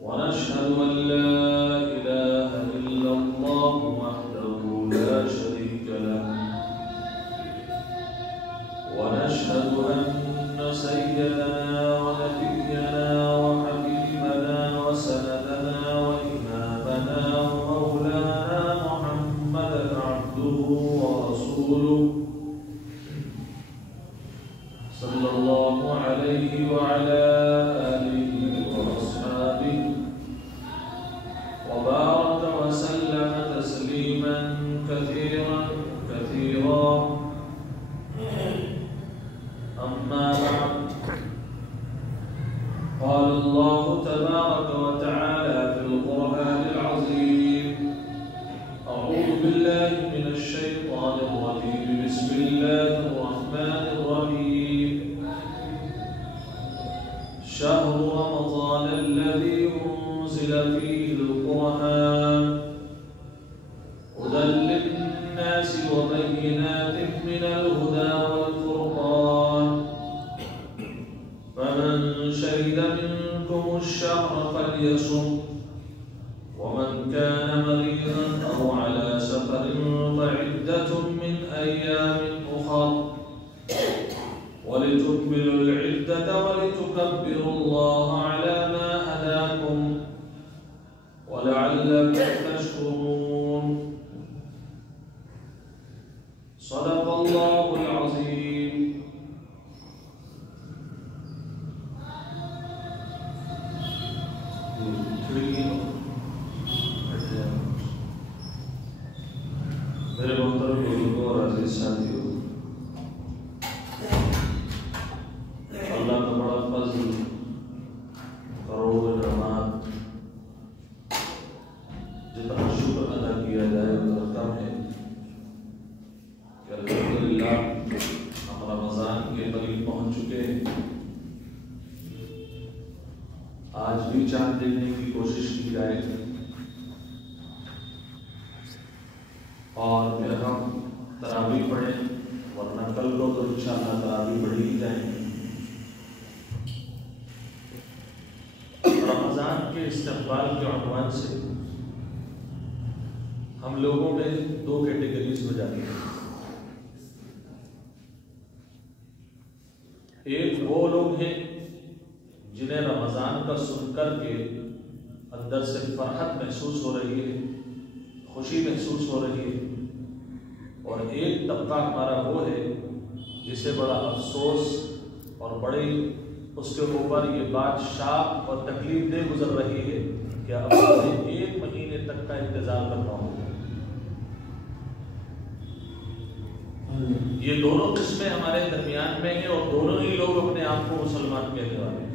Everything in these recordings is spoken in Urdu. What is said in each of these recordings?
ونشهد أن لا إله إلا الله وحده لا شريك له ونشهد أن سيدنا ونبينا وحبيبنا وسندنا وإمامنا ومولانا محمدا عبده ورسوله صلى الله عليه وعلى آله وأصحابه وبارك وسلم تسليما كثيرا كثيرا. أما بعد، قال الله تبارك وتعالى في القرآن العظيم: أعوذ بالله من الشيطان الرجيم، بسم الله الرحمن الرحيم. شهر رمضان الذي أنزل فيه القرآن هدى للناس وبينات من الهدى والفرقان، فمن شهد منكم الشهر فليصم، ومن كان مريضا أو على سفر فعدة من أيام أخر، ولتكملوا العدة ولتكبروا الله على ما هداكم ولعلكم تشكرون. صدق الله العظيم. میرے محترم بزرگوں اور عزیز ساتھیوں، اللہ کا بڑا فضل، کروڑوں انعامات، جتنا شکر ادا کیا جائے اتنا کم ہے کہ الحمدللہ ہم رمضان کے قریب پہنچ چکے ہیں. آج بھی چاند دیکھنے کی کوشش کی جائے اور پھر ہم تراویح پڑھیں، ورنہ کل کو تو انشاءاللہ تراویح پڑھی ہی جائیں گے. رمضان کے استقبال کے عنوان سے ہم لوگوں میں دو کیٹیگریز ہو جاتی ہیں. ایک وہ لوگ ہیں جنہیں رمضان کا سن کر کے اندر سے فرحت محسوس ہو رہی ہے، خوشی محسوس ہو رہی ہے، اور ایک طبقہ ہمارا وہ ہے جسے بڑا افسوس اور بڑی اس کے اوپر یہ بات شاق اور تکلیف دہ گزر رہی ہے کہ اب سے ایک مہینے تک کا انتظار کرنا ہوگا. یہ دونوں قسمیں ہمارے درمیان میں ہیں اور دونوں ہی لوگ اپنے آپ کو مسلمان کہنے والے ہیں.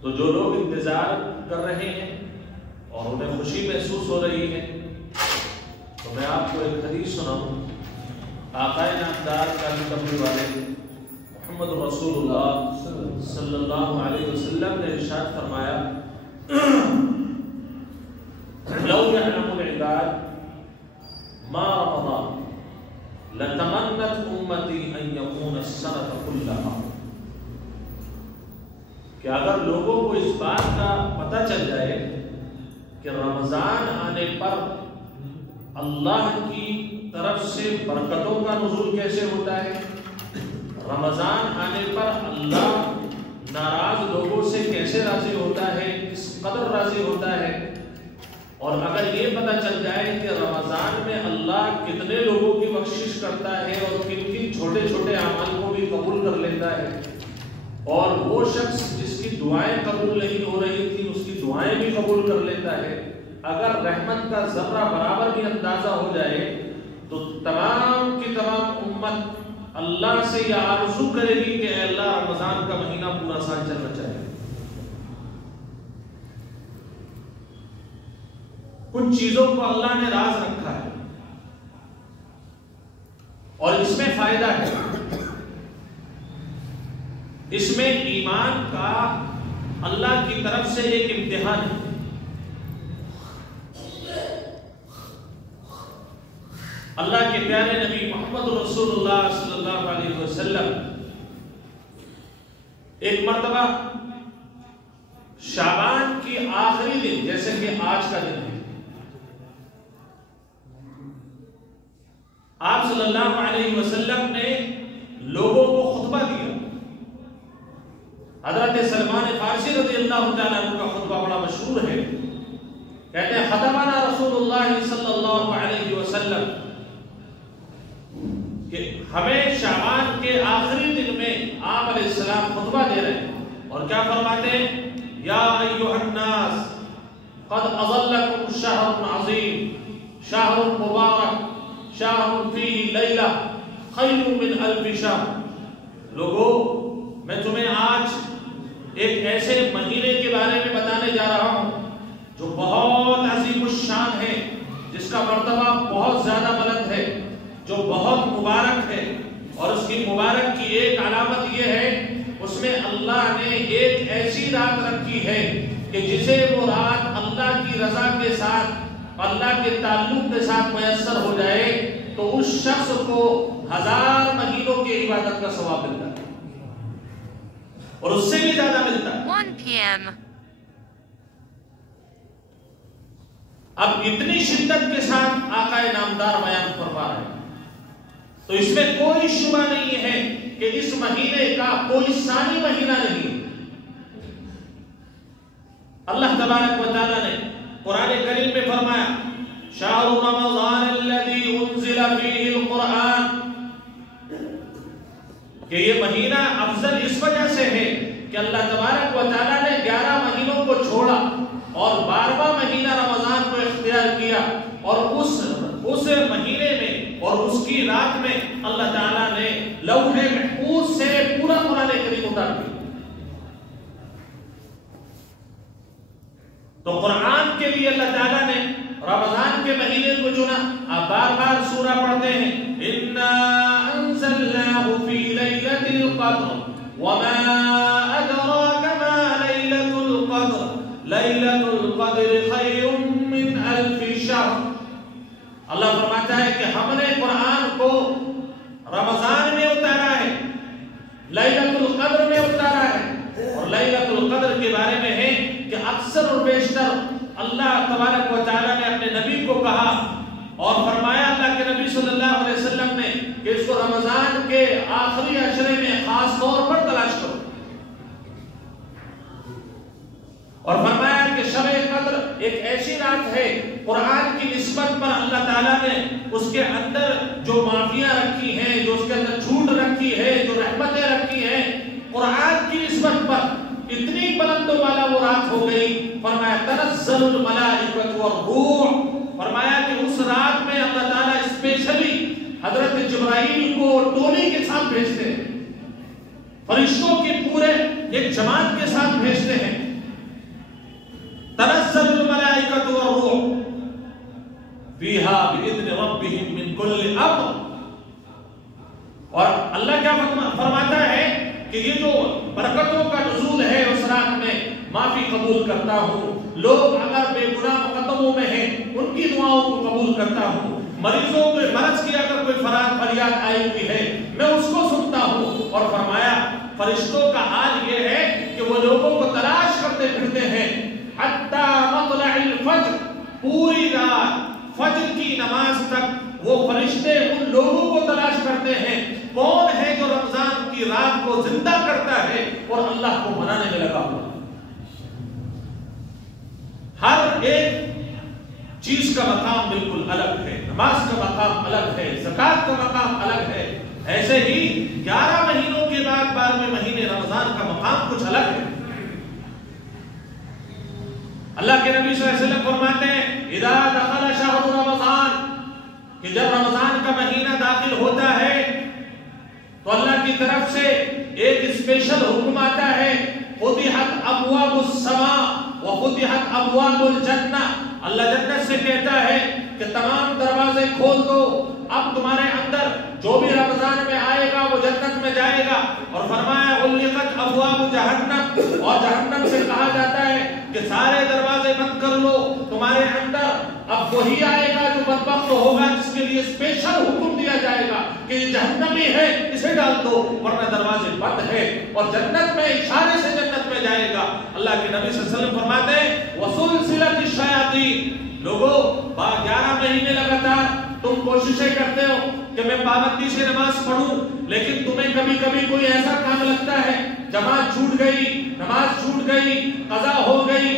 تو جو لوگ انتظار کر رہے ہیں اور انہیں خوشی محسوس ہو رہی ہے، تو میں آپ کو ایک حدیث سناؤں. آقا نامدار کامل قبر والے محمد رسول اللہ صلی اللہ علیہ وسلم نے ارشاد فرمایا: لو يعلم العباد ما رمضان لتمنت امتی ان يكون السنة كلها. کہ اگر لوگوں کو اس بات کا پتہ چل جائے کہ رمضان آنے پر اللہ کی طرف سے برکتوں کا نزول کیسے ہوتا ہے، رمضان آنے پر اللہ ناراض لوگوں سے کیسے راضی ہوتا ہے، کس قدر راضی ہوتا ہے، اور اگر یہ پتہ چل جائے کہ رمضان میں اللہ کتنے لوگوں کی بخشش کرتا ہے اور کن کن چھوٹے چھوٹے اعمال کو بھی قبول کر لیتا ہے، اور وہ شخص جس کی دعائیں قبول نہیں ہو رہی تھی اس کی دعائیں بھی قبول کر لیتا ہے، اگر رحمت کا ذرہ برابر بھی اندازہ ہو جائے تو تمام کی تمام امت اللہ سے یہ آرزو کرے گی کہ اے اللہ رمضان کا مہینہ پورا سال چلنا چاہیے. کچھ چیزوں کو اللہ نے راز رکھا ہے اور اس میں فائدہ ہے. اس میں ایمان کا اللہ کی طرف سے ایک امتحان ہے. اللہ کے پیارے نبی محمد رسول اللہ صلی اللہ علیہ وسلم ایک مرتبہ شعبان کی آخری دن جیسے کہ آج کا دن ہے، آپ صلی اللہ علیہ وسلم نے لوگوں کو خطبہ دیا۔ حضرت سلمان فارسی رضی اللہ تعالیٰ عنہ کا خطبہ بڑا مشہور ہے، کہتے ہیں خطبنا رسول اللہ صلی اللہ علیہ وسلم، کہ ہمیں شعبان کے آخری دن میں آپ علیہ السلام خطبہ دے رہے ہیں، اور کیا فرماتے ہیں؟ یا ایھا الناس قد اظلکم شہر عظیم شہر مبارک شہر فیہ لیلہ خیر من الف شہر۔ لوگو، میں تمہیں آج ایک ایسے مہینے کے بارے میں بتانے جا رہا ہوں جو بہت عظیم الشان ہے، جس کا مرتبہ بہت زیادہ بلند ہے، جو بہت مبارک ہے، اور اس کی مبارک کی ایک علامت یہ ہے اس میں اللہ نے ایک ایسی رات رکھی ہے کہ جسے وہ رات اللہ کی رضا کے ساتھ، اللہ کے تعلق کے ساتھ میسر ہو جائے تو اس شخص کو 1000 مہینوں کی عبادت کا ثواب ملتا ہے، اور اس سے بھی زیادہ ملتا ہے۔ 1 p.m. اب اتنی شدت کے ساتھ آقا نامدار بیان فرما رہے ہیں، تو اس میں کوئی شبہ نہیں ہے کہ اس مہینے کا کوئی ثانی مہینہ نہیں۔ اللہ تبارک و تعالیٰ نے قرآن کریم میں فرمایا شہر رمضان الذی انزل فیہ القرآن، کہ یہ مہینہ افضل اس وجہ سے ہے کہ اللہ تبارک و تعالیٰ نے 11 مہینوں کو چھوڑا اور 12واں مہینہ رمضان کو اختیار کیا، اور اس مہینے میں اور اس کی رات میں اللہ تعالیٰ نے لوح محفوظ سے پورا قرآن کریم اتار دیا۔ تو قرآن کے لیے اللہ تعالیٰ نے رمضان کے مہینے کو چنا۔ آپ بار بار سورہ پڑھتے ہیں اِنَّا أَنزَلْنَاهُ فِي لَيْلَةِ الْقَدْرِ وَمَا أَدْرَاكَ مَا لَيْلَةُ الْقَدْرِ لَيْلَةُ الْقَدْرِ خَيْرٌ مِّنْ أَلْفِ شَهْرٍ۔ اللہ فرماتا ہے کہ ہم نے قرآن کو رمضان میں اتارا ہے، لیلۃ القدر میں اتارا ہے، اور لیلۃ القدر کے بارے میں ہے کہ اکثر اور بیشتر اللہ تبارک و تعالیٰ نے اپنے نبی کو کہا اور فرمایا اللہ کے نبی صلی اللہ علیہ وسلم نے کہ اس کو رمضان کے آخری عشرے میں خاص طور پر تلاش کرو، اور فرمایا کہ شب قدر ایک ایسی رات ہے قرآن کی نسبت پر اللہ تعالیٰ نے اس کے اندر جو معافیاں رکھی ہیں، جو اس کے اندر چھوٹ رکھی ہے، جو رحمتیں رکھی ہیں، قرآن کی نسبت پر اتنی بلند والا وہ رات ہو گئی۔ فرمایا تنزل الملائکۃ والروح، فرمایا کہ اس رات میں اللہ تعالیٰ اسپیشلی حضرت جبرائیل کو ٹولی کے ساتھ بھیجتے ہیں، فرشتوں کے پورے ایک جماعت کے ساتھ بھیجتے ہیں۔ تنزل الملائکۃ والروح فیہا بإذن ربہم من کل امر، اور اللہ کیا فرماتا ہے کہ یہ جو برکتوں کا نزول ہے اس رات میں معافی قبول کرتا ہوں، لوگ اگر بے گناہ مقدموں میں ہیں ان کی دعاؤں کو قبول کرتا ہوں، مریضوں کے مرض کی اگر کوئی فریاد آئی ہوئی ہے میں اس کو سنتا ہوں، اور فرمایا فرشتوں کا حال یہ ہے کہ وہ لوگوں کو تلاش کرتے پھرتے ہیں حتی مطلع الفجر، پوری رات فجر کی نماز تک وہ فرشتے ان لوگوں کو تلاش کرتے ہیں کون ہے جو رمضان کی رات کو زندہ کرتا ہے اور اللہ کو منانے میں لگا ہوا۔ ہر ایک چیز کا مقام بالکل الگ ہے، نماز کا مقام الگ ہے، زکوٰۃ کا مقام الگ ہے، ایسے ہی 11 مہینوں کے بعد 12ویں مہینے رمضان کا مقام کچھ الگ ہے۔ اللہ کے نبی صلی اللہ علیہ وسلم فرماتے ہیں اذا دخل شہر رمضان، کہ جب رمضان کا مہینہ داخل ہوتا ہے تو اللہ کی طرف سے ایک اسپیشل حکم آتا ہے فتحت ابواب السماء وفتحت ابواب الجنہ، اللہ جنت سے کہتا ہے کہ تمام دروازے کھول دو، اب تمہارے اندر جو بھی رمضان میں آئے گا وہ جنت میں جائے گا، اور فرمایا غلقت ابواب جہنم، اور جہنم سے کہا جاتا ہے کہ سارے دروازے بند کر لو، تمہارے اندر اب وہی آئے گا جو بدبخت ہوگا جس کے لیے اسپیشل حکم دیا جائے گا کہ یہ جہنمی ہے اسے ڈال دو ورنہ دروازے بند ہے، اور جنت میں اشارے سے جنت میں جائے گا۔ اللہ کے نبی صلی اللہ علیہ وسلم فرماتے ہیں وسلسلۃ الشیاطین، لوگوں 11 مہینے لگاتار تم کوششیں کرتے ہو کہ میں پابندی سے نماز پڑھوں، لیکن تمہیں کبھی کبھی کوئی ایسا کام لگتا ہے، جماعت چھوٹ گئی، نماز چھوٹ گئی، قضا ہو گئی،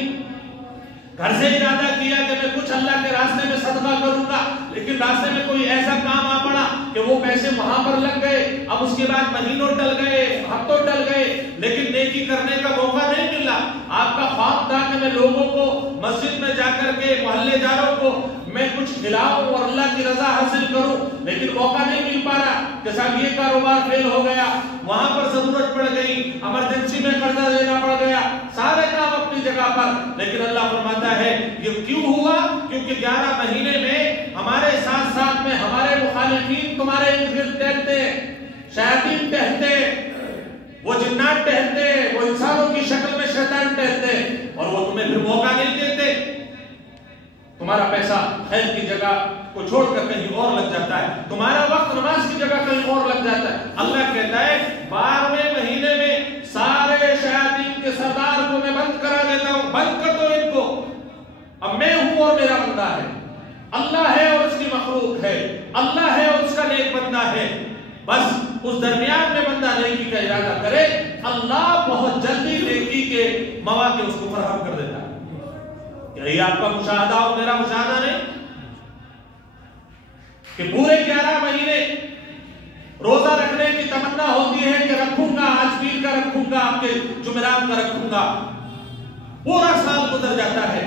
گھر سے ارادہ کیا کہ میں کچھ اللہ کے راستے میں صدقہ کروں گا، لیکن راستے میں کوئی ایسا کام آ پڑا کہ وہ پیسے وہاں پر لگ گئے، اب اس کے بعد مہینوں ٹل گئے، ہفتوں ٹل گئے، لیکن نیکی کرنے کا موقع نہیں ملا۔ آپ کا خواب تھا کہ میں لوگوں کو مسجد میں جا کر کے محلے جاروں کو میں کچھ کھلاؤں اور اللہ کی رضا حاصل کروں، لیکن موقع نہیں مل پا رہا کہ صاحب یہ کاروبار فیل ہو گیا، وہاں پر ضرورت پڑ گئی، ایمرجنسی میں قرضہ دینا پڑ گیا، سارے کام اپنی جگہ پر، لیکن اللہ فرماتا ہے یہ کیوں ہوا؟ کیونکہ 11 مہینے میں ہمارے ساتھ ساتھ میں ہمارے مخالفین تمہارے ارد گرد ٹہلتے، شیاطین ٹہلتے، وہ جنات ٹہلتے، وہ انسانوں کی شکل میں شیطان ٹہلتے، اور وہ تمہیں پھر موقع نہیں دیتے۔ تمہارا پیسہ خیر کی جگہ کو چھوڑ کر کہیں اور لگ جاتا ہے، تمہارا وقت نماز کی جگہ کہیں اور لگ جاتا ہے۔ اللہ کہتا ہے 12ویں مہینے میں سارے شیاطین کے سردار کو میں بند کرا دیتا ہوں، بند کر دو ان کو، اب میں ہوں اور میرا بندہ ہے، اللہ ہے اور اس کی مخلوق ہے، اللہ ہے اور اس کا نیک بندہ ہے، بس اس درمیان میں بندہ نیکی کا ارادہ کرے، اللہ بہت جلدی نیکی کے مواقع اس کو فراہم کر دیتا ہے۔ یہی آپ کا مشاہدہ اور میرا مشاہدہ نہیں کہ پورے 11 مہینے روزہ رکھنے کی تمنا ہوتی ہے کہ رکھوں گا، آج پیر کا رکھوں گا، آپ کے جمعرات کا رکھوں گا، پورا سال گزر جاتا ہے،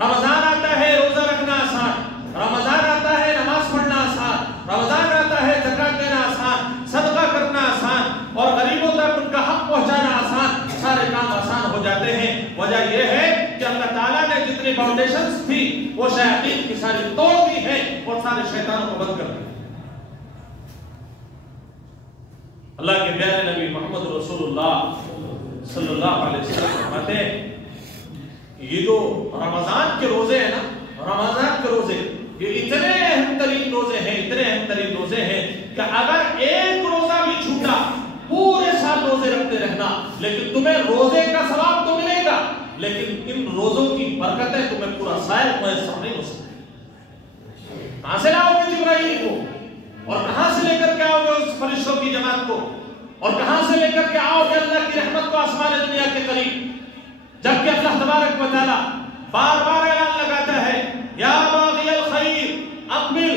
رمضان آتا ہے روزہ رکھنا آسان، رمضان آتا ہے نماز پڑھنا آسان، رمضان آتا ہے زکات دینا آسان، صدقہ کرنا آسان، اور غریبوں تک ان کا حق پہنچانا آسان، سارے کام آسان ہو جاتے ہیں۔ وجہ یہ ہے کہ اللہ تعالیٰ نے جتنی فاؤنڈیشنز تھی وہ شیاطین کی ساری توڑ دی ہے اور سارے شیطانوں کو بند کر دیا۔ اللہ کے پیارے نبی محمد رسول اللہ صلی اللہ علیہ وسلم فرماتے ہیں یہ جو رمضان کے روزے ہیں نا، رمضان کے روزے یہ اتنے اہم ترین روزے ہیں، اتنے اہم ترین روزے ہیں کہ اگر ایک روزہ بھی چھوٹا پورے سال روزے رکھتے رہنا، لیکن تمہیں روزے کا ثواب تو ملے گا، لیکن ان روزوں کی برکتیں تمہیں پورا سال میسر نہیں ہو سکتی۔ کہاں سے لاؤ گے جبرائیل کو، اور کہاں سے لے کر کے آؤ گے اس فرشتوں کی جماعت کو، اور کہاں سے لے کر کے آؤ گے اللہ کی رحمت کو آسمان دنیا کے قریب، جبکہ اللہ تبارک و تعالیٰ بار بار اعلان لگاتا ہے یا باغی الخیر اقبل،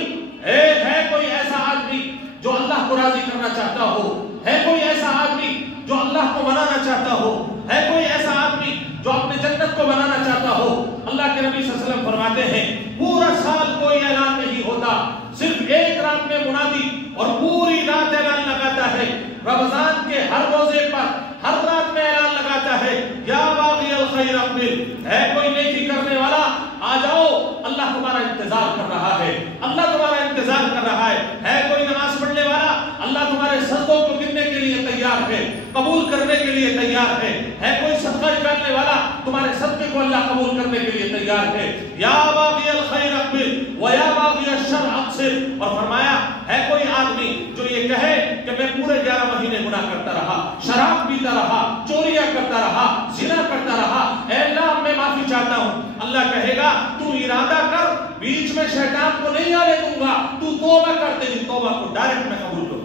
ہے کوئی ایسا آدمی جو اللہ کو راضی کرنا چاہتا ہو، ہے کوئی ایسا آدمی جو اللہ کو منانا چاہتا ہو، ہے کوئی ایسا آدمی جو اپنے جنت کو بنانا چاہتا ہو۔ اللہ کے نبی صلی اللہ علیہ وسلم فرماتے ہیں پورا سال کوئی اعلان نہیں ہوتا، صرف ایک رات میں منادی اور پوری رات اعلان لگاتا ہے، رمضان کے ہر روزے پر ہر رات میں اعلان لگاتا ہے یا باغی الخیر اقبل، ہے کوئی نیکی کرنے والا آ جاؤ، اللہ تمہارا انتظار کر رہا ہے، اللہ تمہارا انتظار کر رہا ہے کوئی نماز پڑھنے والا اللہ تمہارے سجدوں کو گننے کے لیے تیار ہے، قبول کرنے کے لیے تیار ہے کوئی صدقہ نکالنے والا تمہارے صدقے کو اللہ قبول کرنے کے لیے تیار ہے، یا باغی الخیر اقبل و یا باغی الشر اقصر، اور فرمایا ہے کوئی آدمی جو یہ کہے کہ میں پورے 11 مہینے گناہ کرتا رہا، شراب پیتا رہا، چوریاں کرتا رہا، زنا کرتا رہا، اے اللہ میں معافی چاہتا ہوں، اللہ کہے گا تو ارادہ کر، بیچ میں شیطان کو نہیں آنے دوں گا، تو توبہ کر، تیری توبہ کو ڈائریکٹ میں قبول کروں۔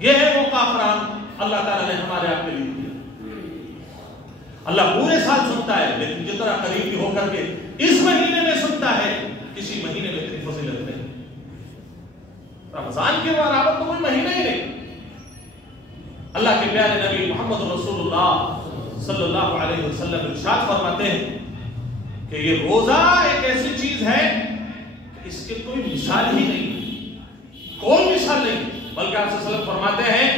یہ ہے وہ کافران اللہ تعالیٰ نے ہمارے آپ کے لیے دیا۔ اللہ پورے سال سنتا ہے، لیکن جتنا قریبی ہو کر کے اس مہینے میں سنتا ہے، کسی مہینے میں اتنی فضیلت نہیں۔ رمضان کے برابر تو کوئی مہینہ ہی نہیں۔ اللہ کے پیارے نبی محمد رسول اللہ صلی اللہ علیہ وسلم ارشاد فرماتے ہیں کہ یہ روزہ ایک ایسی چیز ہے کہ اس کے کوئی مثال ہی نہیں، کوئی مثال نہیں، بلکہ آپ صلی اللہ علیہ وسلم فرماتے ہیں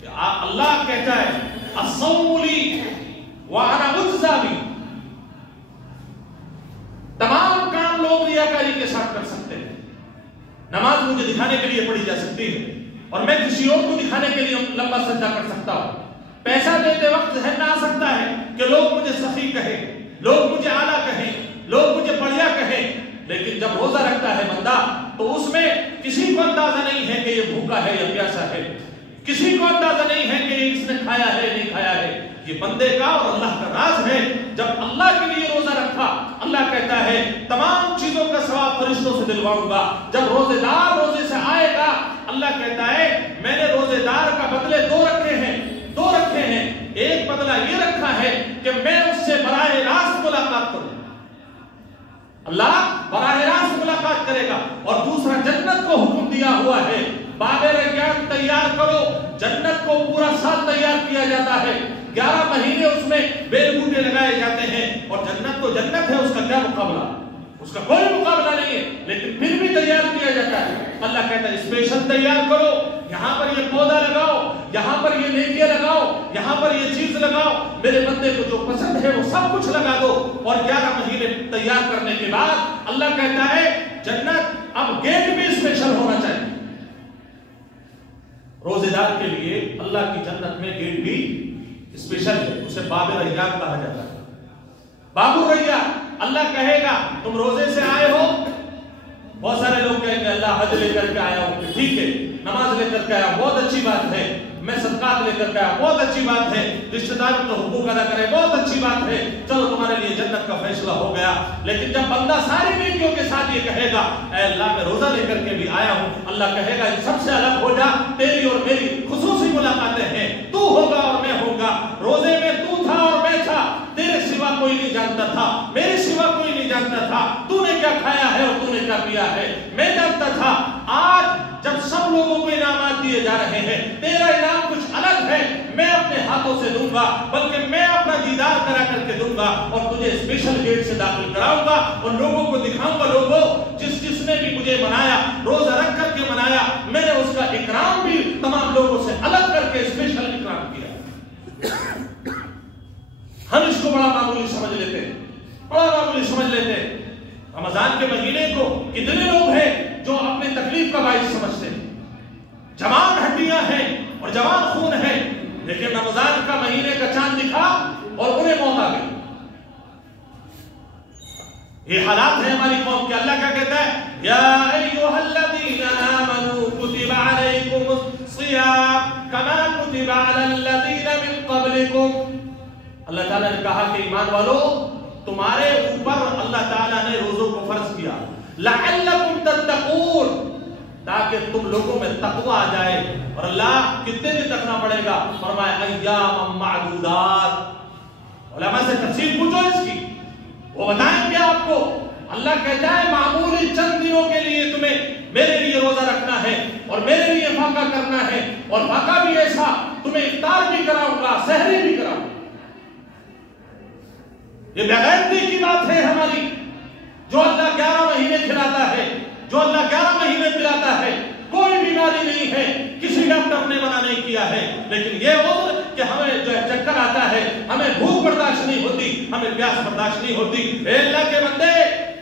کہ اللہ کہتا ہے الصوم لی وانا اجزا بہ، تمام کام لوگ ریاکاری کے ساتھ کر سکتے ہیں، نماز مجھے دکھانے کے لیے پڑھی جا سکتی ہے اور میں کسی اور کو دکھانے کے لیے لمبا سجدہ کر سکتا ہوں، پیسہ دیتے وقت ذہن میں آ سکتا ہے کہ لوگ مجھے سخی کہیں، لوگ مجھے اعلیٰ کہیں، لوگ مجھے بڑھیا کہیں، لیکن جب روزہ رکھتا ہے بندہ تو اس میں کسی کو اندازہ نہیں ہے کہ یہ بھوکا ہے یا پیاسا ہے، کسی کو اندازہ نہیں ہے کہ اس نے کھایا ہے نہیں کھایا ہے. یہ بندے کا اور اللہ کا راز ہے. جب اللہ کے لیے روزہ رکھا، اللہ کہتا ہے تمام چیزوں کا ثواب فرشتوں سے دلواؤں گا. جب روزے دار روزے سے آئے گا، اللہ کہتا ہے میں نے روزے دار کا بدلے دو رکھے ہیں. ایک بدلہ یہ رکھا ہے کہ میں اس سے براہ راست ملاقات کروں، اللہ براہ راست ملاقات کرے گا. اور دوسرا جنت کو حکم دیا ہوا ہے باب ریان تیار کرو. جنت کو پورا سال تیار کیا جاتا ہے، 11 مہینے اس میں بیل بوٹے لگائے جاتے ہیں، اور جنت تو جنت ہے، اس کا کیا مقابلہ، اس کا کوئی مقابلہ نہیں ہے، لیکن پھر بھی تیار کیا جاتا ہے. اللہ کہتا ہے اسپیشل تیار کرو، یہاں پر یہ پودا لگاؤ، یہاں پر یہ نیکیاں لگاؤ، یہاں پر یہ چیز لگاؤ، میرے بندے کو جو پسند ہے وہ سب کچھ لگا دو. اور 11 مہینے تیار کرنے کے بعد اللہ کہتا ہے جنت اب گیٹ بھی اسپیشل ہونا چاہیے. روزے دار کے لیے اللہ کی جنت میں گیٹ بھی اسپیشل ہے، اسے باب ریان کہا جاتا ہے. باب الریان. اللہ کہے گا تم روزے سے آئے ہو، بہت سارے لوگ کہیں گے اللہ حج لے کر کے آیا ہوں، ٹھیک ہے، نماز لے کر کے آیا بہت اچھی بات ہے، میں صدقات لے کر کے آیا بہت اچھی بات ہے، رشتہ داروں کا حقوق ادا کرے بہت اچھی بات ہے، چلو تمہارے لیے جنت کا فیصلہ ہو گیا. لیکن جب بندہ ساری نیکیوں کے ساتھ یہ کہے گا اے اللہ میں روزہ لے کر کے بھی آیا ہوں، اللہ کہے گا ان سب سے الگ ہو جا، تیری اور میری خصوصی ملاقاتیں ہیں، تو ہوگا اور میں ہوگا. روزے میں تو تھا اور میں تھا، تیرے سوا کوئی نہیں جانتا تھا، میرے سوا کوئی نہیں جانتا تھا، تو نے کیا کھایا ہے اور تو نے کیا پیا ہے میں جانتا تھا. آج جب سب لوگوں کو انعامات دیے جا رہے ہیں، تیرا انعام کچھ الگ ہے، میں اپنے ہاتھوں سے دوں گا، بلکہ میں اپنا دیدار کرا کر کے دوں گا اور تجھے اسپیشل گیٹ سے داخل کراؤں گا اور لوگوں کو دکھاؤں گا. لوگوں جس نے بھی مجھے منایا، روزہ رکھ کر کے منایا، میں نے اس کا اکرام بھی تمام لوگوں سے الگ کر کے اسپیشل اکرام کیا. ہم اس کو بڑا معمولی سمجھ لیتے ہیں، بڑا معمولی سمجھ لیتے ہیں. رمضان کے مہینے کو کتنے لوگ ہیں جو اپنی تکلیف کا باعث سمجھتے ہیں، جوان ہڈیاں ہیں اور جوان خون ہیں، لیکن رمضان کا مہینے کا چاند دکھا اور انہیں موت آ گئی. یہ حالات ہیں ہماری قوم کے. اللہ کیا کہتا ہے یا ایھا الذین آمنوا کتب علیکم الصیام کما کتب علی الذین من قبلکم. اللہ تعالیٰ نے کہا کہ ایمان والو تمہارے اوپر اللہ تعالیٰ نے روزوں کو فرض کیا لعلکم تتقون، تاکہ تم لوگوں میں تقوی آ جائے. اور اللہ کتنے دن رکھنا پڑے گا؟ فرمایا ایام معدودات. علماء سے تفصیل پوچھو اس کی، وہ بتائیں گے آپ کو. اللہ کہتا ہے معمولی چند دنوں کے لیے تمہیں میرے لیے روزہ رکھنا ہے اور میرے لیے فاقہ کرنا ہے، اور فاقہ بھی ایسا تمہیں افطار بھی کراؤں گا، سحری بھی کراؤں گا. یہ بغیرتی کی بات ہے ہماری. جو اللہ 11 مہینے کھلاتا ہے، جو اللہ 11 مہینے پلاتا ہے، کوئی بیماری نہیں ہے، کسی ڈاکٹر نے منع نہیں کیا ہے، لیکن یہ عذر کہ ہمیں جو ہے چکر آتا ہے، ہمیں بھوک برداشت نہیں ہوتی، ہمیں پیاس برداشت نہیں ہوتی. اے اللہ کے بندے،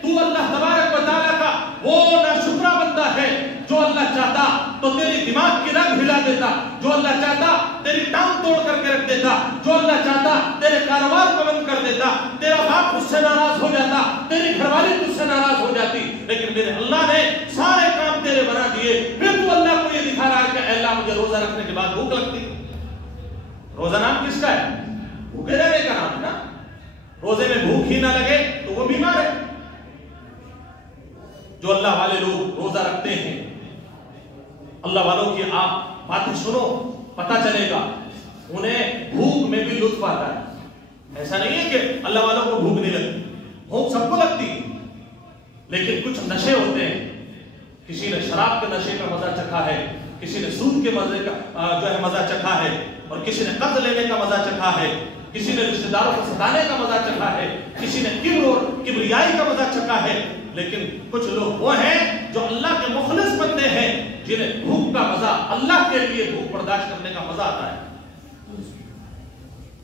تو اللہ تبارک و تعالیٰ کا وہ ناشکرا بندہ ہے. جو اللہ چاہتا تو تیری دماغ کی رگ ہلا دیتا، جو اللہ چاہتا تیری ٹانگ توڑ کر کے رکھ دیتا، جو اللہ چاہتا تیرے کاروبار کو بند کر دیتا، تیرا باپ تجھ سے ناراض ہو جاتا، تیری گھر والی تجھ سے ناراض ہو جاتی. لیکن میرے اللہ نے سارے کام تیرے بنا دیے. پھر تو اللہ کو یہ دکھا رہا ہے کہ اے اللہ مجھے روزہ رکھنے کے بعد بھوک لگتی. روزہ نام کس کا ہے؟ بھوکے رہنے کا نام ہے نا. روزے میں بھوک ہی نہ لگے تو وہ بیمار ہے. جو اللہ والے لوگ روزہ رکھتے ہیں، اللہ والوں کی آپ باتیں سنو، پتہ چلے گا انہیں بھوک میں بھی لطف آتا ہے. ایسا نہیں ہے کہ اللہ والوں کو بھوک نہیں لگتی، بھوک سب کو لگتی ہے، لیکن کچھ نشے ہوتے ہیں. کسی نے شراب کے نشے کا مزہ چکھا ہے، کسی نے سود کے مزے کا جو ہے مزہ چکھا ہے، اور کسی نے قرض لینے کا مزہ چکھا ہے، کسی نے رشتہ داروں کو ستانے کا مزہ چکھا ہے، کسی نے کبر اور کبریائی کا مزہ چکھا ہے. لیکن کچھ لوگ وہ ہیں جو اللہ کے مخلص بندے ہیں، جنہیں بھوک کا مزہ، اللہ کے لیے بھوک برداشت کرنے کا مزہ آتا ہے.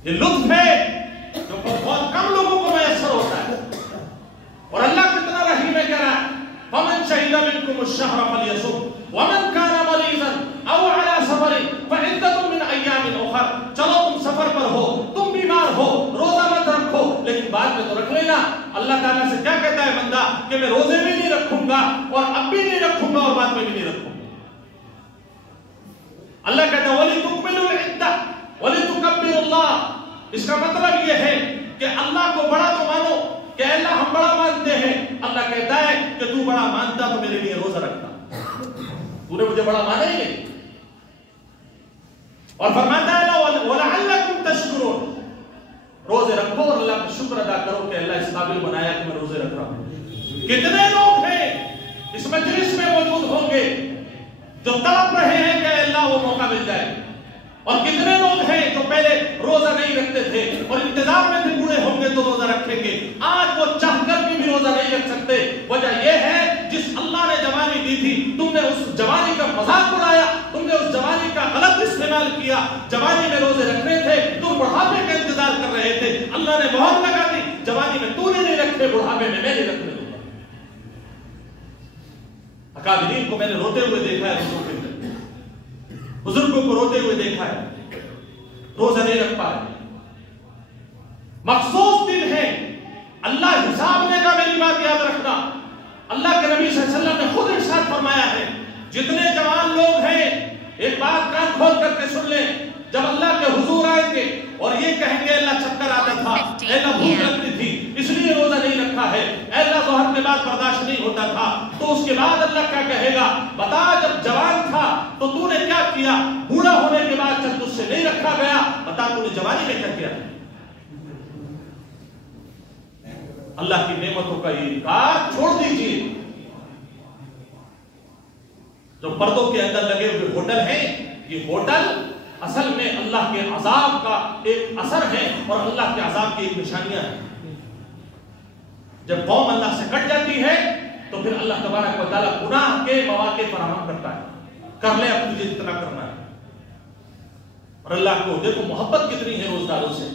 یہ لطف ہے جو بہت کم لوگوں کو میسر ہوتا ہے. اور اللہ کتنا رحیم ہے، کہہ رہا ہے فَمَنْ شَهِدَ مِنْكُمُ الشَّهْرَ فَلْيَصُمْ وَمَنْ كَانَ مَرِيضًا أَوْ عَلَى سَفَرٍ فَعِدَّةٌ مِنْ أَيَّامٍ أُخَرَ. چلو تم سفر پر ہو، تم بیمار ہو، روزہ مت رکھو، لیکن بعد میں تو رکھ لینا. اللہ تعالیٰ سے کیا کہتا ہے بندہ کہ میں روزے بھی نہیں رکھوں گا اور اب بھی نہیں رکھوں گا اور بعد میں بھی نہیں رکھوں گا. اللہ کہتا ہے وَلِتُكْمِلُوا الْعِدَّةَ وَلِتُكَبِّرُوا اللَّهَ. اس کا مطلب یہ ہے کہ اللہ کو بڑا تو مانو کہ اللہ ہم بڑا مانتے ہیں. اللہ کہتا ہے کہ تو بڑا مانتا تو میرے لیے روزہ رکھتا. تو نے مجھے بڑا مانا ہی نہیں. اور فرماتا ہے وَلَعَلَّكُمْ تَشْكُرُونَ. روزے رکھو اور اللہ کا شکر ادا کرو کہ اللہ اس قابل بنایا کہ میں روزے رکھ رہا ہوں. کتنے لوگ ہیں اس مجلس میں موجود ہوں گے جو تڑپ رہے ہیں کہ اللہ وہ موقع مل جائے, اور کتنے لوگ ہیں جو پہلے روزہ نہیں رکھتے تھے اور انتظار میں بھی بوڑھے ہوں گے تو روزہ رکھیں گے. آج وہ چاہ کر بھی روزہ نہیں رکھ سکتے. وجہ یہ ہے جس اللہ نے جوانی دی تھی تم نے اس جوانی کا مذاق اڑایا, تم نے اس جوانی کا غلط استعمال کیا. جوانی میں روزے رکھنے تھے, تم بڑھاپے کا انتظار کر رہے تھے. اللہ نے مہر لگا دی, جوانی میں تو نے نہیں رکھے, بڑھاپے میں نہیں رکھنے دوں گا. اکابرین کو میں نے روتے ہوئے دیکھا ہے, روزوں کے اندر بزرگوں کو روتے ہوئے دیکھا ہے, روزہ نہیں رکھ پائے. مخصوص دن ہے, اللہ حساب لے گا. میری بات یاد رکھنا, اللہ کے نبی صلی اللہ علیہ وسلم نے خود ارشاد فرمایا ہے جتنے جوان لوگ ہیں ایک بات کان کھول کر کے سن لیں, جب اللہ کے حضور آئیں گے اور یہ کہیں گے اللہ چکر آتا تھا, اللہ بھوک لگتی تھی اس لیے روزہ نہیں رکھا ہے, اللہ ظہر کے بعد برداشت نہیں ہوتا تھا, تو اس کے بعد اللہ کیا کہے گا, بتا جب جوان تھا تو نے کیا کیا, بوڑھا ہونے کے بعد جب تجھ سے نہیں رکھا گیا بتا تو نے جوانی میں کیا کیا. اللہ کی نعمتوں کا یہ انکار چھوڑ دیجیے. جو پردوں کے اندر لگے ہوئے ہوٹل ہیں, یہ ہوٹل اصل میں اللہ کے عذاب کا ایک اثر ہے اور اللہ کے عذاب کی ایک نشانیاں ہیں. جب قوم اللہ سے کٹ جاتی ہے تو پھر اللہ تبارک و تعالیٰ گناہ کے مواقع فراہم کرتا ہے, کر لے اب تجھے جتنا کرنا ہے. اور اللہ کو دیکھو محبت کتنی ہے روزداروں سے.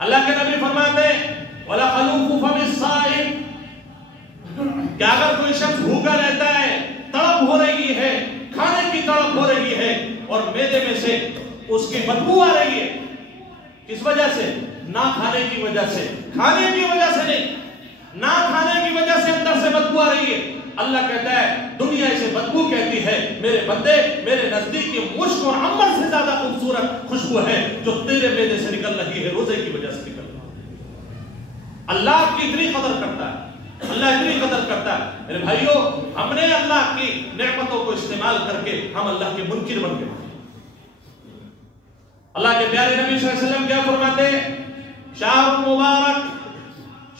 اللہ کے نبی فرماتے ہیں وَلَا خَلُوفُ فَمِ الصَّائِمِ, کہ اگر کوئی شخص بھوکا رہتا ہے, تڑپ ہو رہی ہے, کھانے کی تڑپ ہو رہی ہے اور معدے میں سے اس کی بدبو آ رہی ہے, کس وجہ سے, نہ کھانے کی وجہ سے, کھانے کی وجہ سے نہیں, نہ کھانے کی وجہ سے اندر سے بدبو آ رہی ہے. اللہ کہتا ہے دنیا اسے بدبو کہتی ہے, میرے بندے میرے نزدیک یہ مشک اور عنبر سے زیادہ خوبصورت خوشبو ہے جو تیرے معدے سے نکل رہی ہے, روزے کی وجہ سے نکل رہی ہے. اللہ آپ کی اتنی قدر کرتا ہے, اللہ اتنی قدر کرتا ہے. میرے بھائیوں, ہم نے اللہ کی نعمتوں کو استعمال کر کے ہم اللہ کے منکر بن گئے. اللہ کے پیارے نبی صلی اللہ علیہ وسلم کیا فرماتے ہیں, شہر مبارک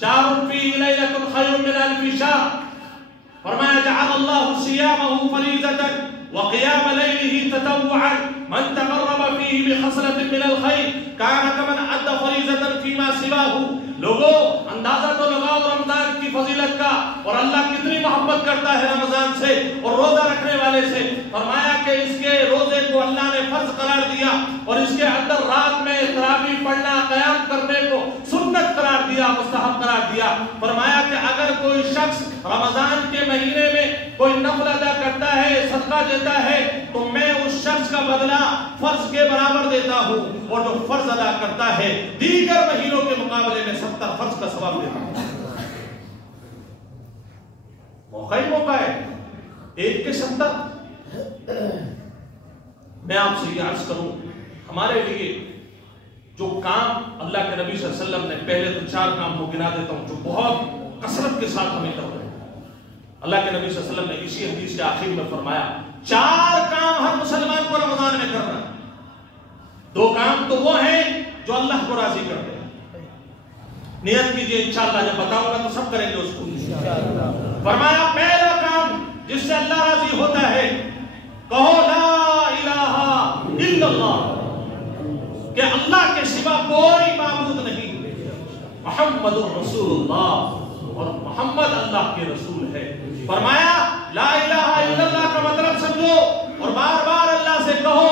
شہر فی لیلۃ خیر من الف شہر. فرمایا جعل اللہ صیامہ فریضۃ وقیام لیلہ تطوعا من تقرب فیہ بخصلۃ من الخیر کان کمن ادى فریضۃ فیما سواه. لوگوں اندازہ تو لگاؤ رمضان کی فضیلت کا, اور اللہ کتنی محبت کرتا ہے رمضان سے اور روزہ رکھنے والے سے. فرمایا کہ اس کے روزے کو اللہ نے فرض قرار دیا اور اس کے اندر رات میں تراویح پڑھنا, قیام کرنے کو سنت قرار دیا, مستحب قرار دیا. فرمایا کہ اگر کوئی شخص رمضان کے مہینے میں کوئی نفل ادا کرتا ہے, صدقہ دیتا ہے, تو میں اس شخص کا بدلہ فرض کے برابر دیتا ہوں, اور جو فرض ادا کرتا ہے دیگر مہینوں کے مقابلے میں 70 فرض کا ثواب دیتا ہوں. موقع ہی موقع ہے, ایک کے 70. میں آپ سے یہ عرض کروں, ہمارے لیے جو کام اللہ کے نبی صلی اللہ علیہ وسلم نے, پہلے تو 4 کام کو گنا دیتا ہوں جو بہت کثرت کے ساتھ ہمیں کرتے ہیں. اللہ کے نبی صلی اللہ علیہ وسلم نے اسی حدیث کے آخر میں فرمایا 4 کام ہر مسلمان کو رمضان میں کرنا. 2 کام تو وہ ہیں جو اللہ کو راضی کرتے ہیں. نیت کیجئے, انشاءاللہ جب بتاؤں گا تو سب کریں گے اس کو. فرمایا پہلا کام جس سے اللہ راضی ہوتا ہے, کہو لا الہ الا اللہ, کہ اللہ کے سوا کوئی معبود نہیں, محمد رسول اللہ, اور محمد اللہ کے رسول ہے. فرمایا لا الہ الا اللہ کا مطلب سمجھو اور بار بار اللہ سے کہو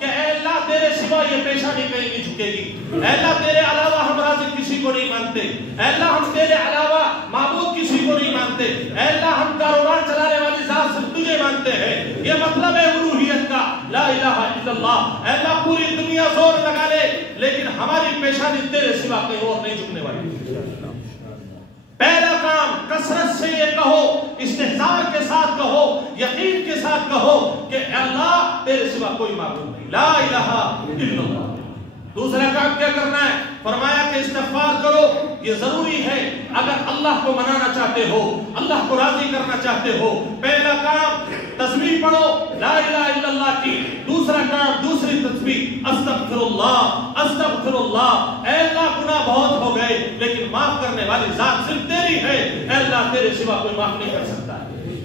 کہ اے اللہ تیرے سوا یہ پیشانی کہیں نہیں جھکے گی, اے اللہ تیرے علاوہ ہم رازق کسی کو نہیں مانتے, اے اللہ ہم تیرے علاوہ معبود کسی کو نہیں مانتے, اے اللہ ہم کاروبار چلانے والی ذات صرف تجھے مانتے ہیں. یہ مطلب ہے الوہیت کا, لا الہ الا اللہ. اے اللہ پوری دنیا زور لگا لے لیکن ہماری پیشانی تیرے سوا کہیں اور نہیں جھکنے والی. پہلا کام کثرت سے یہ کہو، استحضار کے ساتھ کہو، یقین کے ساتھ کہو کہ اللہ تیرے سوا کوئی معبود نہیں، لا الہ الا اللہ۔ دوسرا کام کیا کرنا ہے؟ فرمایا کہ استغفار کرو، یہ ضروری ہے اگر اللہ کو منانا چاہتے ہو، اللہ کو راضی کرنا چاہتے ہو۔ پہلا کام تسبیح پڑھو لا الہ الا اللہ کی، دوسرا کام دوسری تسبیح استغفر اللہ استغفر اللہ، اے اللہ گناہ بہت ہو گئے لیکن معاف کرنے والی ذات صرف تیری ہے، اے اللہ تیرے سوا کوئی معاف نہیں کر سکتا ہے۔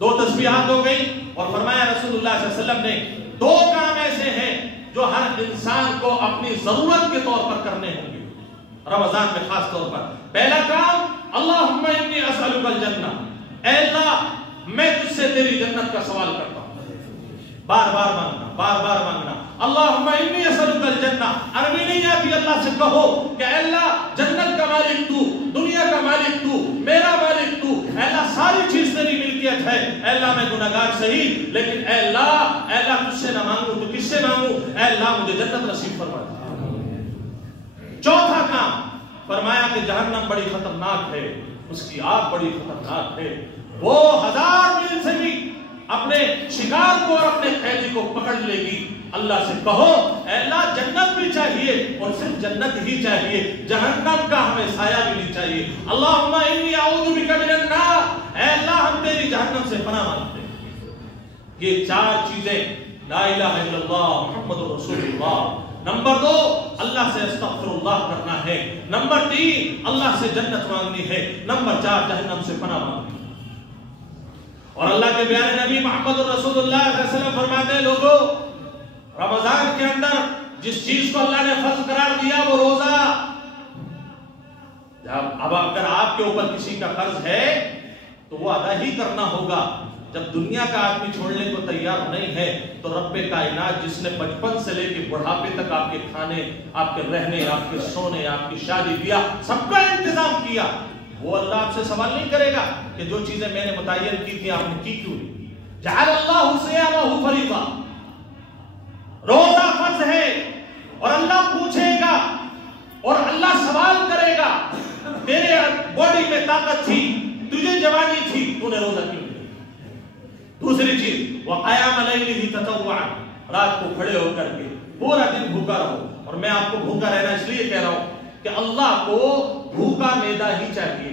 دو تسبیحات ہو گئی، اور فرمایا رسول اللہ صلی اللہ علیہ وسلم نے دو کام ایسے ہیں جو ہر انسان کو اپنی ضرورت کے طور پر کرنے ہوں گے رمضان میں خاص طور پر۔ پہلا کام اللہم انی اسألک الجنہ، اے اللہ میں تجھ سے تیری جنت کا سوال کرتا ہوں، بار بار مانگنا، بار بار مانگنا۔ اللہم انی اسألک الجنہ، عربی نہیں آتی، اللہ سے کہو کہ اے اللہ جنت کا مالک تو، دنیا کا مالک تو، میرا مالک تو، اے اللہ ساری چیز تیری ملکیت ہے، اے اللہ میں گناہگار صحیح لیکن اے اللہ تجھ سے نہ مانگوں تو کس سے مانگوں، اے اللہ مجھے جنت نصیب فرما دے۔ چوتھا کام فرمایا کہ جہنم بڑی خطرناک ہے، اس کی آگ بڑی خطرناک ہے، وہ 1000 میل سے بھی اپنے شکار کو اور اپنے قیدی کو پکڑ لے گی۔ اللہ سے کہو اے اللہ جنت بھی چاہیے اور صرف جنت ہی چاہیے، جہنم کا ہمیں سایہ بھی نہیں چاہیے۔ اللہم انی اعوذ بک من النار، اے اللہ ہم تیری جہنم سے پناہ مانگتے ہیں۔ یہ چار چیزیں لا الہ الا اللہ محمد رسول اللہ۔ نمبر 2 اللہ سے استغفر اللہ کرنا ہے، نمبر 3 اللہ سے جنت مانگنی ہے، نمبر 4 جہنم سے پناہ مانگنی ہے۔ اور اللہ کے پیارے نبی محمد رسول اللہ صلی اللہ علیہ وسلم فرماتے ہیں لوگوں رمضان کے اندر جس چیز کو اللہ نے فرض قرار دیا وہ روزہ، اب اگر آپ کے اوپر کسی کا قرض ہے تو وہ ادا ہی کرنا ہوگا۔ جب دنیا کا آدمی چھوڑنے کو تیار نہیں ہے تو رب کائنات جس نے بچپن سے لے کے بڑھاپے تک آپ کے کھانے، آپ کے رہنے، آپ کے سونے، آپ کی شادی بیاہ سب کا انتظام کیا، وہ اللہ آپ سے سوال نہیں کرے گا کہ جو چیزیں میں نے متعین کی تھی آپ نے کی کیوں نہیں؟ جعل اللہ صیامہ فریضہ، روزہ فرض ہے اور اللہ پوچھے گا اور اللہ سوال کرے گا تیرے باڈی میں طاقت تھی، تجھے جوانی تھی، تو نے روزہ کیوں نہیں؟ دوسری چیز وقیام لیلہ تطوعا، رات کو کھڑے ہو کر کے پورا دن بھوکا رہو، اور میں آپ کو بھوکا رہنا اس لیے کہہ رہا ہوں کہ اللہ کو بھوکا معدہ ہی چاہیے۔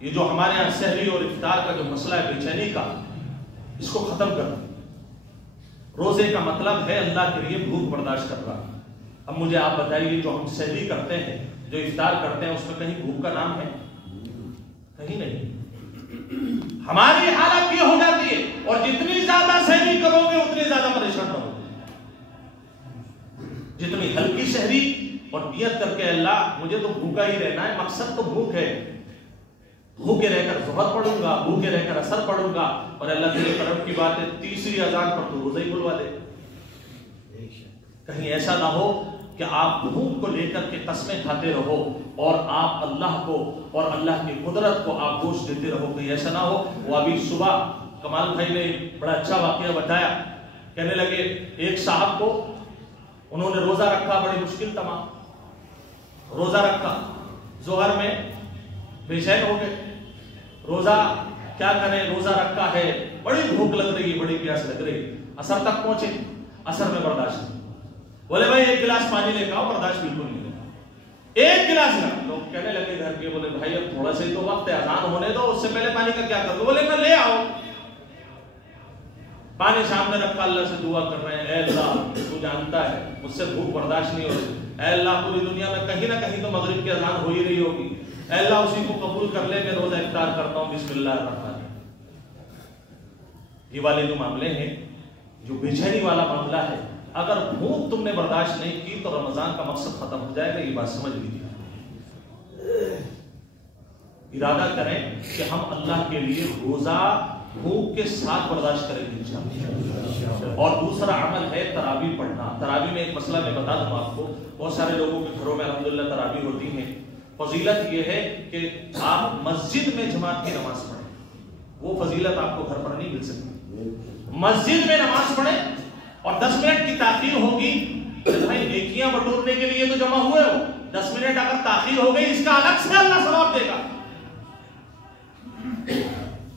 یہ جو ہمارے یہاں سحری اور افطار کا جو مسئلہ ہے بے چینی کا، اس کو ختم کر دیں۔ روزے کا مطلب ہے اللہ کے لیے بھوک برداشت کر رہا۔ اب مجھے آپ بتائیے جو ہم سحری کرتے ہیں، جو افطار کرتے ہیں، اس میں کہیں بھوک کا نام ہے؟ کہیں نہیں۔ ہماری حالت یہ ہو جاتی ہے، اور جتنی زیادہ سحری کرو گے اتنی زیادہ پریشان رہو گے۔ جتنی ہلکی سحری اور نیت کر کے اللہ مجھے تو بھوکا ہی رہنا ہے، مقصد تو بھوک ہے، بھوکے رہ کر ظہر پڑھوں گا، بھوکے رہ کر عصر پڑھوں گا، اور اللہ کے کرم کی بات ہے تیسری اذان پر تو روزہ ہی کھلوا دے۔ کہیں ایسا نہ ہو کہ آپ بھوک کو لے کر کے قسمیں کھاتے رہو اور آپ اللہ کو اور اللہ کی قدرت کو آپ گوشت دیتے رہو، کہیں ایسا نہ ہو۔ وہ ابھی صبح کمال بھائی نے بڑا اچھا واقعہ بتایا، کہنے لگے ایک صاحب کو انہوں نے روزہ رکھا، بڑی مشکل تمام روزہ رکھا، ظہر میں بے چین ہو گئے، روزہ کیا کریں، روزہ رکھا ہے، بڑی بھوک لگ رہی ہے، بڑی پیاس لگ رہی ہے، عصر تک پہنچے، عصر میں برداشت نہیں، بولے بھائی ایک گلاس پانی لے کے آؤ، برداشت بالکل نہیں ہوگا، ایک گلاس نہ، لوگ کہنے لگے گھر کے، بولے بھائی اب تھوڑا سا ہی تو وقت ہے، اذان ہونے دو، اس سے پہلے پانی کا کیا کر دو، بولے نہ لے آؤ، پانی سامنے رکھا، اللہ سے دعا کر رہے ہیں، اے اللہ تو جانتا ہے مجھ سے بھوک برداشت نہیں ہو رہی، اے اللہ پوری دنیا میں کہیں نہ کہیں تو مغرب کی اذان ہو ہی رہی ہوگی، اے اللہ اسی کو قبول کر لے، میں روزہ افطار کرتا ہوں، بسم اللہ الرحمن الرحیم۔ یہ والے جو معاملے ہیں، جو بے چینی والا معاملہ ہے، اگر بھوک تم نے برداشت نہیں کی تو رمضان کا مقصد ختم ہو جائے گا، یہ بات سمجھ لیجیے۔ ارادہ کریں کہ ہم اللہ کے لیے روزہ بھوک کے ساتھ برداشت کریں گے انشاءاللہ۔ اور دوسرا عمل ہے تراویح پڑھنا۔ تراویح میں ایک مسئلہ میں بتا دوں آپ کو، بہت سارے لوگوں کے گھروں میں الحمدللہ تراویح ہوتی ہیں۔ فضیلت یہ ہے کہ آپ مسجد میں جماعت کی نماز پڑھیں، وہ فضیلت آپ کو گھر پر نہیں مل سکتی۔ مسجد میں نماز پڑھیں اور 10 منٹ کی تاخیر ہوگی، بھائی نیکیاں بٹورنے کے لیے تو جمع ہوئے ہو، 10 منٹ اگر تاخیر ہو گئی اس کا الگ سے اللہ ثواب دے گا.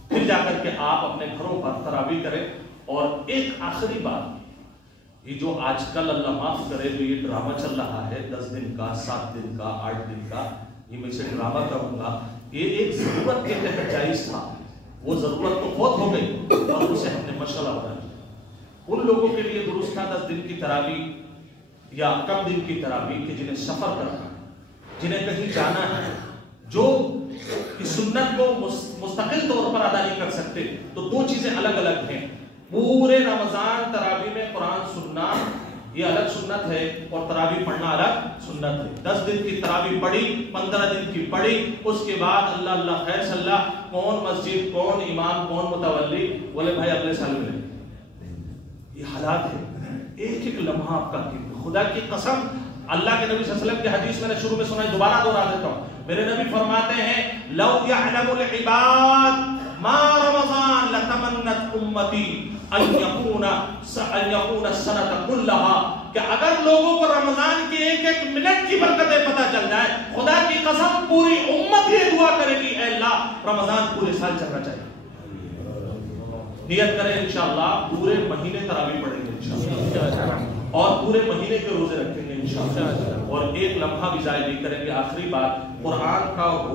پھر جا کر کے آپ اپنے گھروں پر تراویح کریں. اور ایک آخری بات، یہ جو آج کل اللہ معاف کرے جو یہ ڈرامہ چل رہا ہے 10 دن کا، 7 دن کا، 8 دن کا، یہ میں اسے ڈرامہ کہوں گا. یہ ایک ضرورت کے تحت جائز تھا، وہ ضرورت تو بہت ہو گئی اور اسے ہم نے مشغلہ بنا دیا. ان لوگوں کے لیے درست تھا 10 دن کی تراویح یا کم دن کی تراویح کہ جنہیں سفر کرنا ہے، جنہیں کہیں جانا ہے، جو اس سنت کو مستقل طور پر ادا نہیں کر سکتے. تو دو چیزیں الگ الگ ہیں. پورے رمضان تراویح میں قرآن سننا یہ الگ سنت ہے اور تراویح پڑھنا الگ سنت ہے. 10 دن کی تراویح پڑھی، 15 دن کی پڑھی، اس کے بعد اللہ اللہ خیر صلی اللہ، کون مسجد، کون امام، کون متولی، بولے بھائی اگلے سال ملے. یہ حالات ہے. ایک ایک لمحہ آپ کا خدا کی قسم. اللہ کے نبی صلی اللہ علیہ وسلم کی حدیث میں نے شروع میں سنا ہے، دوبارہ دوہرا دیتا ہوں. میرے نبی فرماتے ہیں لو یعلم العباد ما رمضان لتمنت امتی ان یکون السنۃ کلها، کہ اگر لوگوں کو رمضان کے ایک ایک منٹ کی برکتیں پتہ چل جائے، خدا کی قسم پوری امت یہ دعا کرے گی اے اللہ رمضان پورے سال چلنا چاہیے. نیت کریں انشاءاللہ پورے مہینے تراویح پڑھیں گے انشاءاللہ اور پورے مہینے کے روزے رکھیں گے انشاءاللہ اور ایک لمحہ بھی ضائع نہیں کریں گے. آخری بات، قرآن کا اور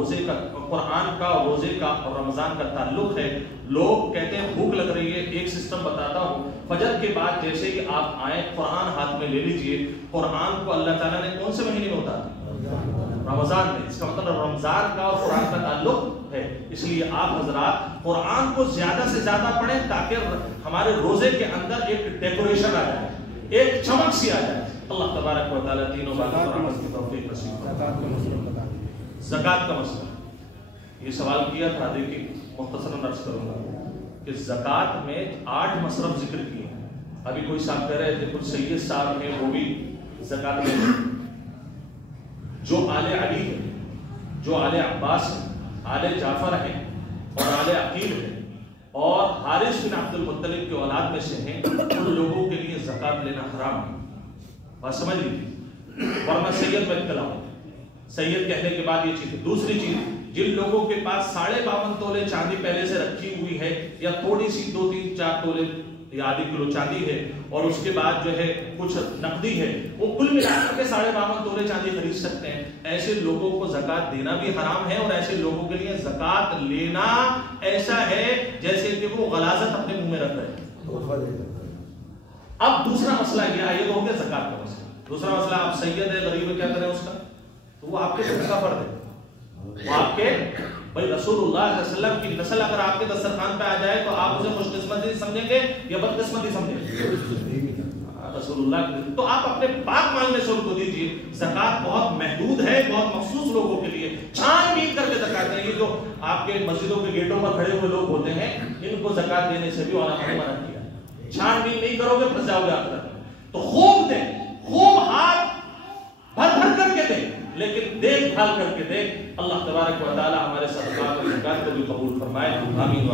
روزے کا اور رمضان کا تعلق ہے. لوگ کہتے ہیں بھوک لگ رہی ہے، ایک سسٹم بتاتا ہوں. فجر کے بعد جیسے ہی آپ آئیں قرآن ہاتھ میں لے لیجئے. قرآن کو اللہ تعالیٰ نے کون سے مہینے میں اتارا؟ رمضان میں. اس کا مطلب رمضان کا اور قرآن کا تعلق ہے. اس لیے آپ حضرات قرآن کو زیادہ سے زیادہ پڑھیں تاکہ ہمارے روزے کے اندر ایک ڈیکوریشن آ جائے، ایک چمک سی آ جائے. اللہ تبارک و تعالیٰ تینوں باتوں پر عمل کی توفیق نصیب فرمائے. زکوٰۃ کا مسئلہ یہ سوال کیا تھا، دیکھیں مختصراً عرض کروں گا کہ زکوٰۃ میں 8 مصرف ذکر کیے ہیں. ابھی کوئی صاحب کہہ رہے تھے کچھ سید صاحب ہیں وہ بھی زکوٰۃ لے ہیں. جو آل علی ہے، جو آل عباس ہے، آل جعفر ہیں اور آل عقیل ہیں اور حارث بن عبد المطلب کے اولاد میں سے ہیں، ان لوگوں کے لیے زکوٰۃ لینا حرام ہے. بات سمجھ لیجیے، ورنہ سید میں اطلاع ہو. سید کہنے کے بعد یہ چیز ہے. دوسری چیز، جن لوگوں کے پاس 52.5 تولے چاندی پہلے سے رکھی ہوئی ہے یا تھوڑی سی 2, 3, 4 تولے یا آدھی کلو چاندی ہے اور اس کے بعد جو ہے کچھ نقدی ہے، وہ کل ملا کر کے 52.5 تولے چاندی خرید سکتے ہیں. ایسے لوگوں کو زکوٰۃ دینا بھی حرام ہے اور ایسے لوگوں کے لیے زکوٰۃ لینا ایسا ہے جیسے کہ وہ غلاظت اپنے منہ میں رکھ رہے ہیں. اب دوسرا مسئلہ یہ ہو گیا زکوٰۃ کا مسئلہ. دوسرا مسئلہ آپ سید ہے، غریب ہے، کیا کریں اس کا؟ تو وہ آپ کے گھر کا فرد ہے. وہ آپ کے بھائی رسول اللہ صلی اللہ علیہ وسلم کی نسل اگر آپ کے دسترخوان پہ آ جائے تو آپ اسے خوش قسمتی سمجھیں گے یا بد قسمتی سمجھیں گے؟ رسول اللہ کی. تو آپ اپنے پاک مانگنے سے ان کو دیجیے. زکوٰۃ بہت محدود ہے، بہت مخصوص لوگوں کے لیے. چھان بین کر کے زکوٰۃ دیں. یہ جو آپ کے مسجدوں کے گیٹوں پر کھڑے ہوئے لوگ ہوتے ہیں ان کو زکوٰۃ دینے سے بھی علماء نے منع کیا. چھان بین نہیں کرو گے پھنس جاؤ گے آخرت میں. تو خوب دیں، خوب ہاتھ بھر بھر کر کے دیں، لیکن دیکھ بھال کر کے دیں. اللہ تبارک و تعالی ہمارے صدقات اور زکوٰۃ کو بھی قبول فرمائے. آمین.